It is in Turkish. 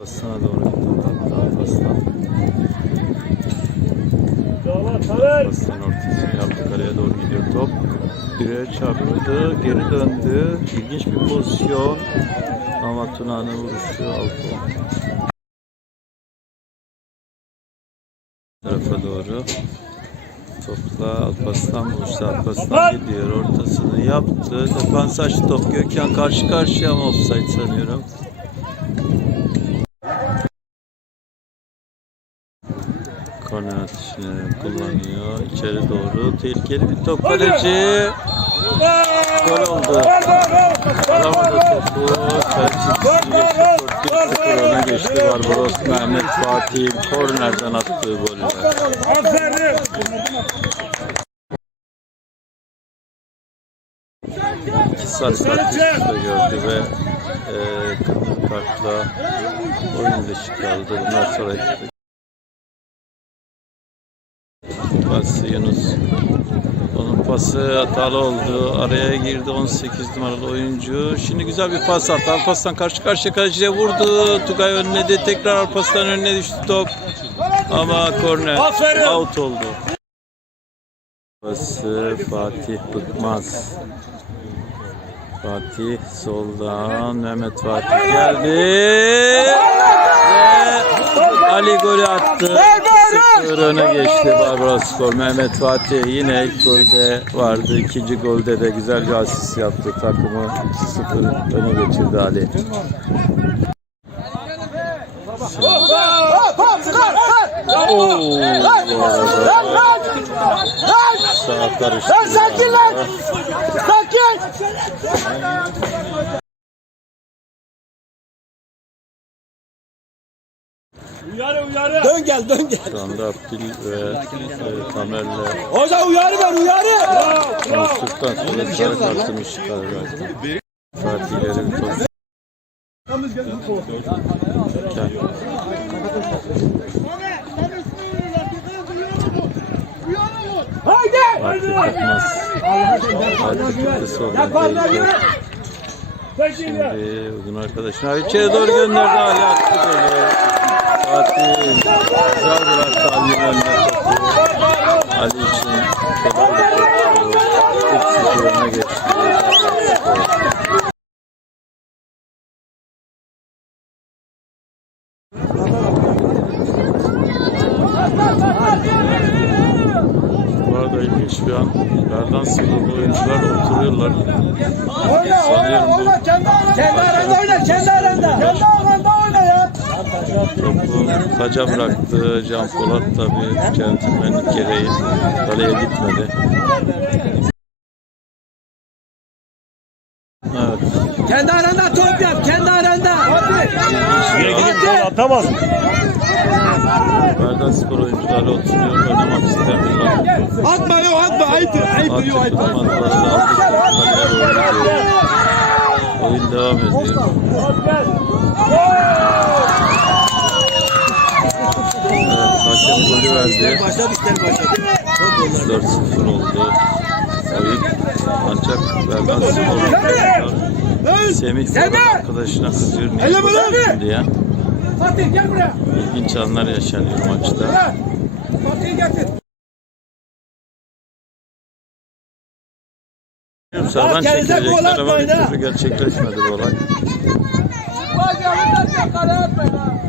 Alparslan'a doğru gidiyor. Hatta Alparslan. Alparslan ortasını yaptı. Kaleye doğru gidiyor top. Direğe çarptı. Geri döndü. İlginç bir pozisyon. Ama Tuna'nın vuruşu Alpo. tarafa doğru. Topla Alparslan vuruştu. Alparslan gidiyor. Ortasını yaptı. Defans açtı top. Gökhan karşı karşıya mı offside sanıyorum. Korner atışını kullanıyor. İçeri doğru. Tehlikeli bir top kaleci. Gol oldu. Alamadı topu. Selçuk geçti. 1-0 öne geçti. Barbaros Mehmet Fatih kornerden attığı golle. İki sarı kart gördü ve e, kırmızı kartla oyun dışı kaldı. Bundan sonra pası Yunus. Onun pası hatalı oldu. Araya girdi 18 numaralı oyuncu. Şimdi güzel bir pas attı. Alpaslan karşı karşıya kaleciye vurdu. Tugay önledi. Tekrar Alpaslan önüne düştü top. Ama korner out oldu. Pası Fatih Bıkmaz. Fatih soldan Mehmet Fatih geldi. Ve Ali golü attı. 0 öne geçti Barbarospor. Mehmet Fatih yine ilk golde vardı. İkinci golde de güzel bir asist yaptı. Takımı 2-0 öne geçirdi Ali. Sakin lan! Sakin! Uyarı uyarı. Dön gel dön gel. Şu anda Abdül ve e, Tamer'le Hoca uyarı ver uyarı. konuştuktan sonra sarı kartını çıkarır Fatih ileri bir top. Gel. Haydi! Fatih Bakmaz. Fatih gitti soldan tehlike. Şimdi uzun arkadaşına içeri doğru gönderdi Ali attı golü. Fatih güzel bıraktı Ali'nin önüne topu. Ali için kolay bir toptu. 3-0 öne geçti. İlginç bir an. Berdan sınırlı oyuncular oturuyorlar. Sanıyorum bu Kendi aranda oyna kendi aranda. Kendi aranda oyna. Topu taca bıraktı. Can Polat tabi centilmenlik gereği kaleye gitmedi. Evet. Kendi aranda top yap kendi aranda. Şuraya gidip gol atamaz mı? Berdan spor oyuncuları oturuyor. Oynamak istemiyorlar. Atma yok atma topu kaleye doğru gidiyor. Oyun devam ediyor. Verdi. Başladı ister başladı. 4-0 oldu. Oyun ancak Berdan Spor Semih Polat arkadaşına kızıyor. Niye attın diye. Fatih gel buraya. İlginç anlar yaşanıyor maçta. Fatih getir. Sağdan çekilecekler ama bir türlü gerçekleşmedi bu olay. Fatih alın kaleye atmayın ha.